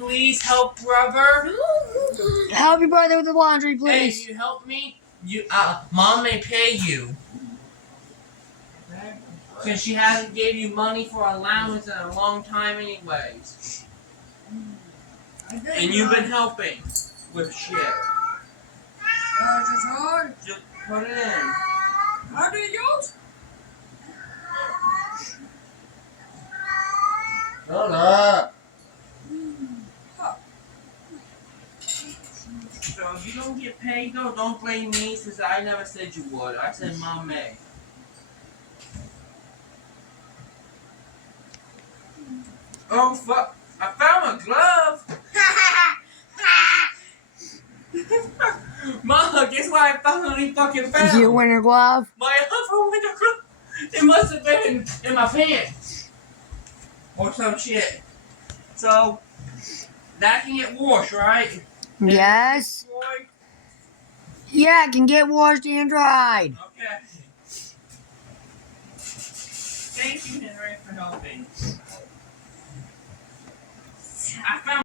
Please help, brother. Help your brother with the laundry, please. Hey, if you help me, Mom may pay you. Because she hasn't gave you money for allowance in a long time anyways. And you've been helping with shit. Just put it in. How do you? Shut up. So if you don't get paid though, don't blame me since I never said you would. I said Mom may. Oh fuck! I found my glove! Mom, guess what I finally fucking found? Your winter glove? My other winter glove! It must have been in my pants. Or some shit. So, that can get washed, right? Yes. Yeah, it can get washed and dried. Okay. Thank you, Henry, for helping. I found